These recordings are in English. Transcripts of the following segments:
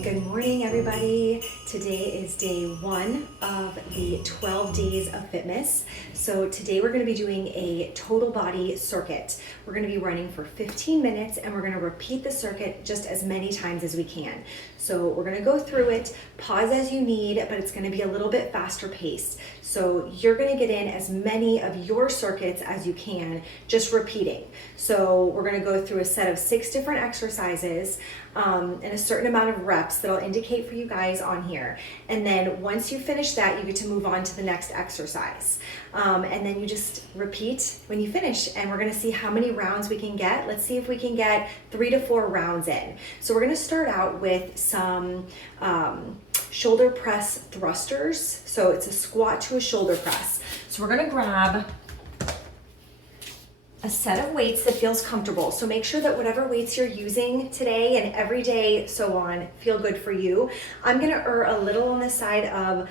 Good morning, everybody. Today is day one of the 12 days of fitness. So today we're going to be doing a total body circuit. We're going to be running for 15 minutes and we're going to repeat the circuit just as many times as we can. So we're going to go through it, pause as you need, but it's going to be a little bit faster paced. So you're going to get in as many of your circuits as you can, just repeating. So we're going to go through a set of 6 different exercises and a certain amount of reps that I'll indicate for you guys on here. And then once you finish that, you get to move on to the next exercise. And then you just repeat when you finish, and we're gonna see how many rounds we can get. Let's see if we can get 3 to 4 rounds in. So we're gonna start out with some shoulder press thrusters. So it's a squat to a shoulder press. So we're gonna grab a set of weights that feels comfortable. So make sure that whatever weights you're using today and every day, so on, feel good for you. I'm gonna err a little on the side of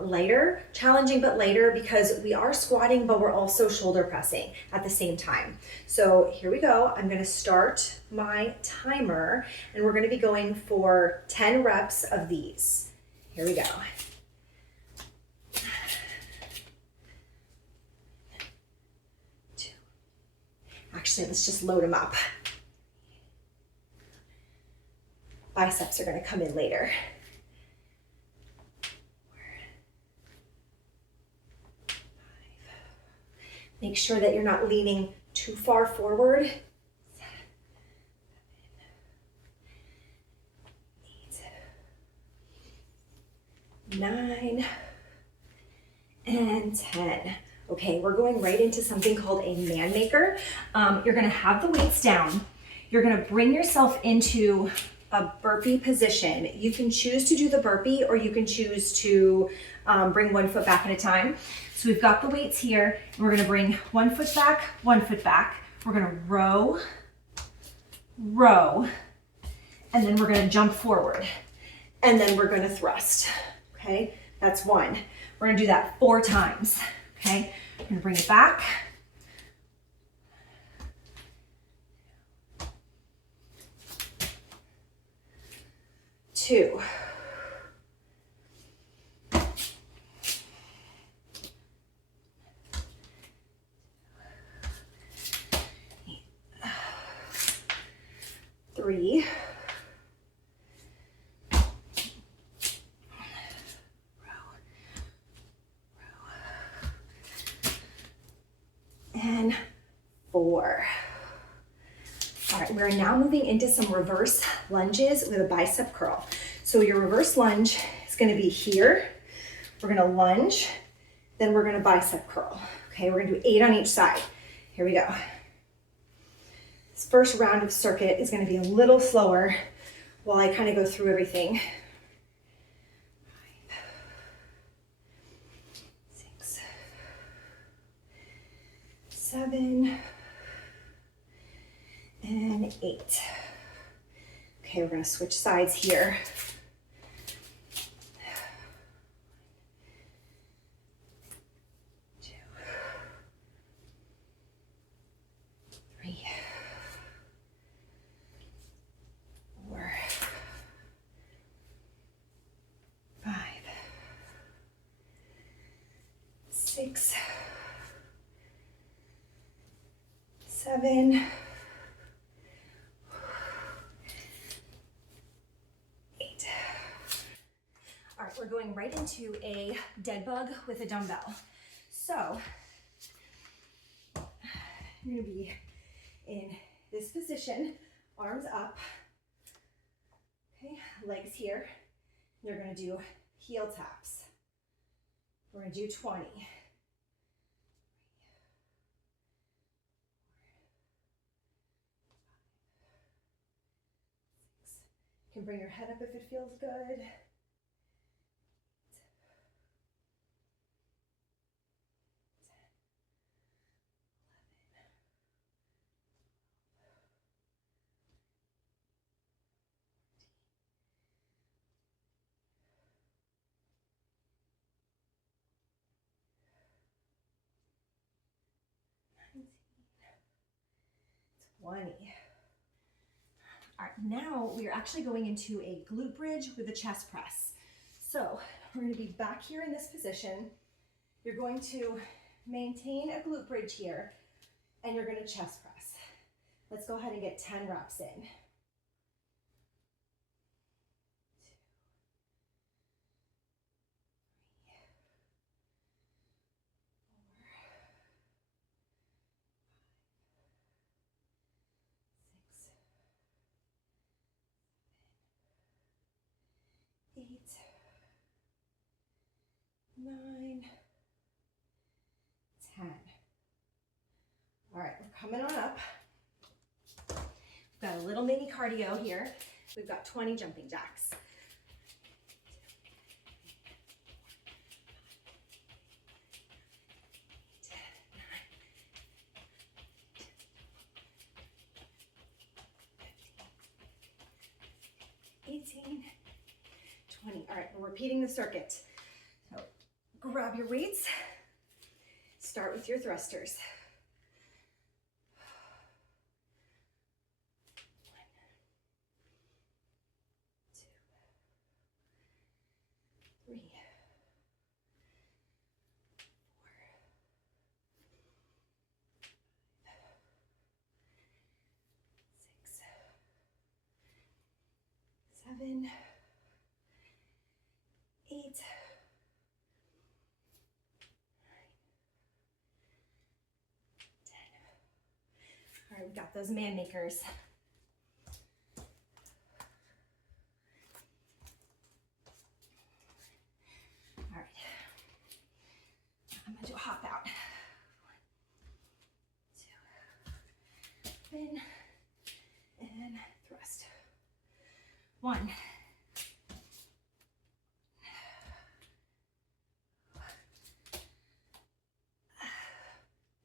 lighter, challenging but lighter, because we are squatting, but we're also shoulder pressing at the same time. So here we go. I'm gonna start my timer and we're gonna be going for 10 reps of these. Here we go. Actually, let's just load them up. Biceps are going to come in later. Make sure that you're not leaning too far forward. 7, 8, 9, and 10. Okay, we're going right into something called a man maker. You're gonna have the weights down. You're gonna bring yourself into a burpee position. You can choose to do the burpee or you can choose to bring 1 foot back at a time. So we've got the weights here and we're gonna bring 1 foot back, 1 foot back. We're gonna row, row, and then we're gonna jump forward. And then we're gonna thrust, okay? That's 1. We're gonna do that 4 times. Okay, I'm gonna bring it back. 2. 3. And 4. All right, we're now moving into some reverse lunges with a bicep curl. So your reverse lunge is gonna be here. We're gonna lunge, then we're gonna bicep curl. Okay, we're gonna do 8 on each side. Here we go. This first round of circuit is gonna be a little slower while I kind of go through everything. 5, 6, 7, and 8. Okay, we're gonna switch sides here. 2, 3, 4, 5, 6, 7, 8. All right, we're going right into a dead bug with a dumbbell. So you're gonna be in this position, arms up, okay, legs here. You're gonna do heel taps. We're gonna do 20. You can bring your head up if it feels good. 20. All right, now we are actually going into a glute bridge with a chest press. So we're going to be back here in this position. You're going to maintain a glute bridge here, and you're going to chest press. Let's go ahead and get 10 reps in. 2, 3, 4, 6, 7, 8, 9, 10. All right, we're coming on up. We've got a little mini cardio here. We've got 20 jumping jacks. 18, 20. All right, we're repeating the circuit. So grab your weights. Start with your thrusters. 1, 2, 3, 4, 5, 6, 7, 8, 10. All right, we got those man makers. All right, I'm gonna do a hop out. 1, 2, spin, and thrust. 1,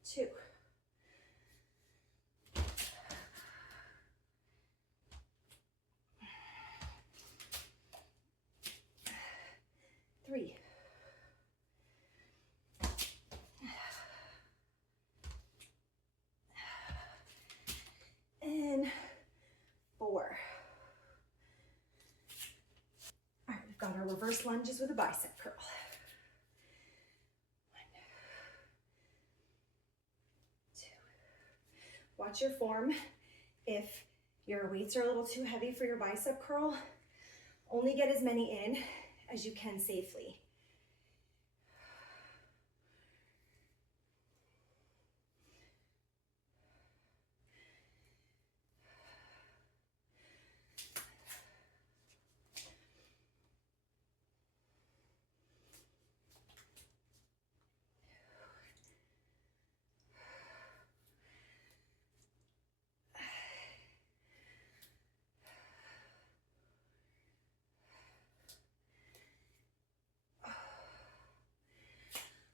2, 3, and 4. All right, we've got our reverse lunges with a bicep curl. 1, 2. Watch your form. If your weights are a little too heavy for your bicep curl, only get as many in as you can safely.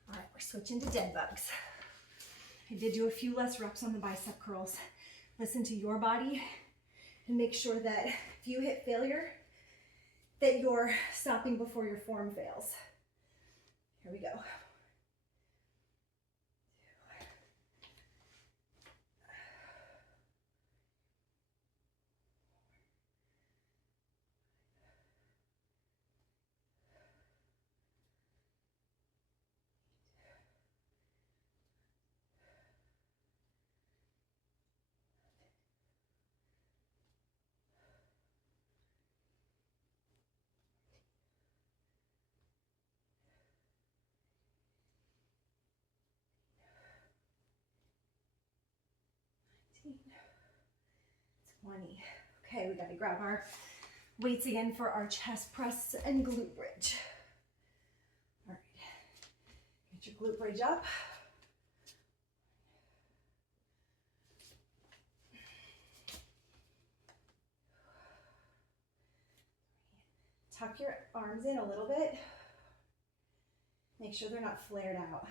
All right, we're switching to dead bugs. I did do a few less reps on the bicep curls. Listen to your body and make sure that if you hit failure, that you're stopping before your form fails. Here we go. 19, 20. Okay, we gotta grab our weights again for our chest press and glute bridge. All right, get your glute bridge up. Tuck your arms in a little bit. Make sure they're not flared out.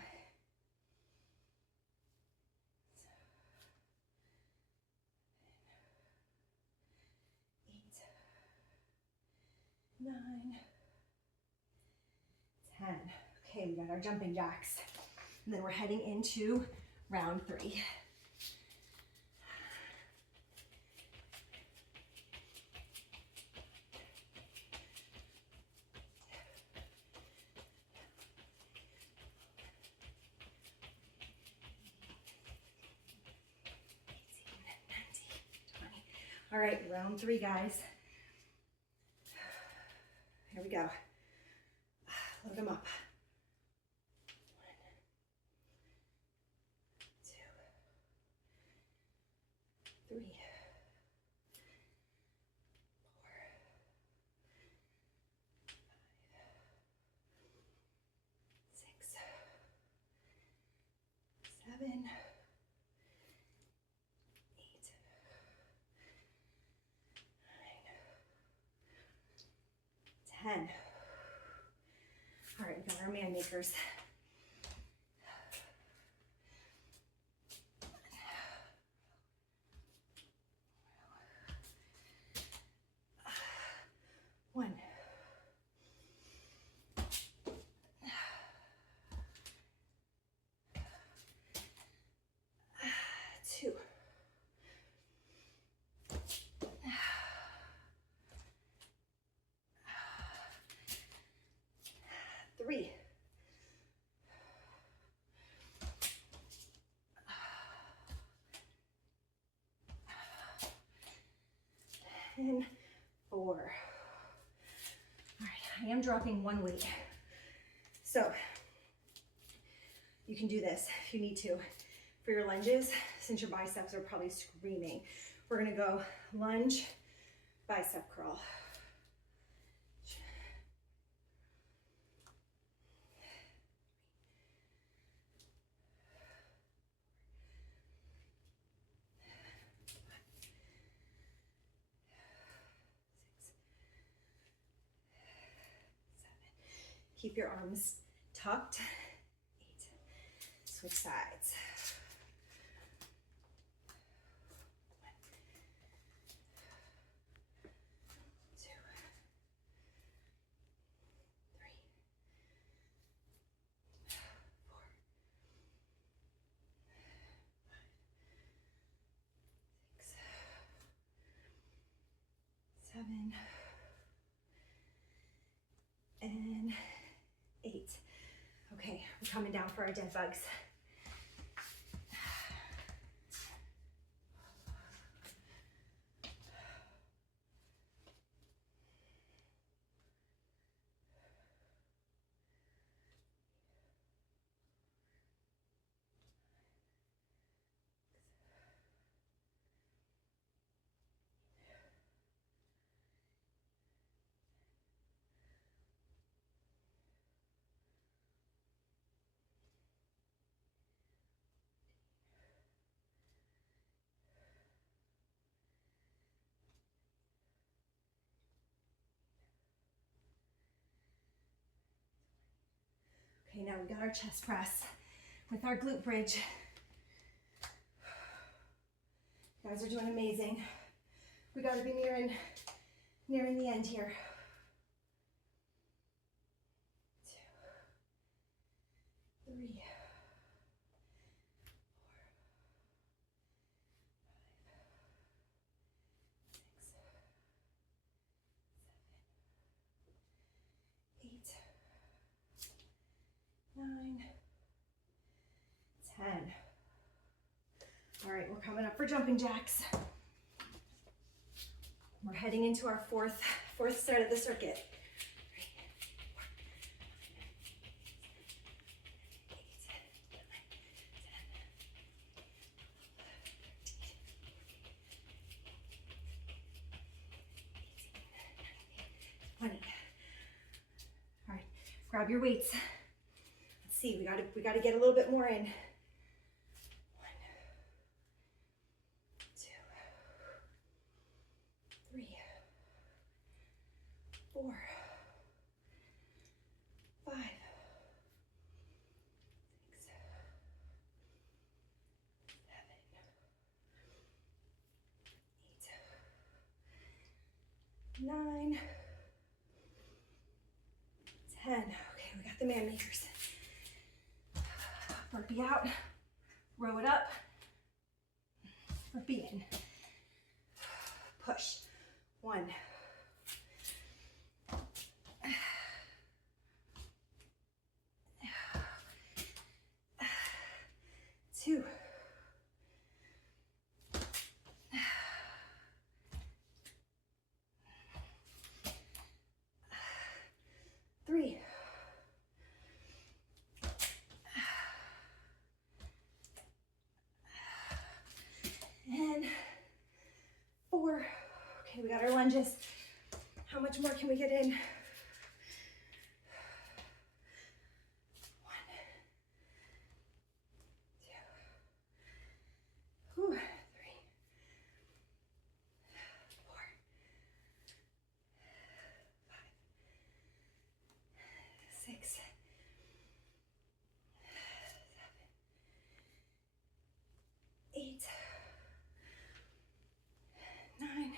8, 9, 10. Okay, we got our jumping jacks. And then we're heading into round 3. All right, round 3, guys. Here we go. Load them up. 1, 2, 3, 4, 6, 7, 8, 9, 10. All right, we got our man makers. One. 2. 3. 4. All right, I am dropping one weight. So you can do this if you need to. For your lunges, since your biceps are probably screaming, we're gonna go lunge, bicep curl. Keep your arms tucked. 8. Switch sides. 1, 2, 3, 4, 5, 6, 7, and 8. Okay, we're coming down for our dead bugs. Okay, now we got our chest press with our glute bridge. You guys are doing amazing. We got to be nearing the end here. 2, 3, 4, 5, 6, 7, 8, 9, 10. All right, we're coming up for jumping jacks. We're heading into our fourth set of the circuit. 20. All right, grab your weights. Let's see, we gotta get a little bit more in. 1, 2, 3, 4, 5, 6, 7, 8, 9, 10. Okay, we got the man makers. Burpee out, row it up, burpee in. Push. 1. 2. we got our lunges. How much more can we get in? 1, 2, 3, 4, 5, 6, 7, 8, 9.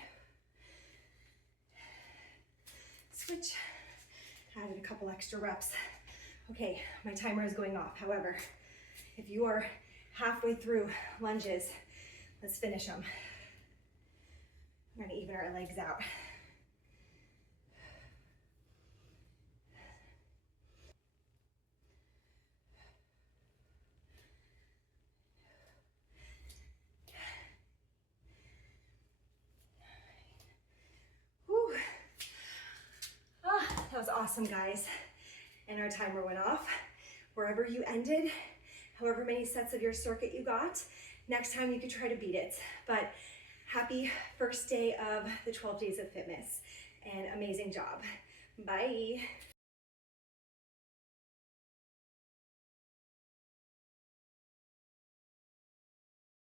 Switch. Added a couple extra reps. Okay, my timer is going off. However, if you are halfway through lunges, let's finish them. We're gonna even our legs out. Whew. That was awesome, guys. And our timer went off. Wherever you ended, however many sets of your circuit you got, next time you could try to beat it. But happy first day of the 12 days of fitness and amazing job. Bye.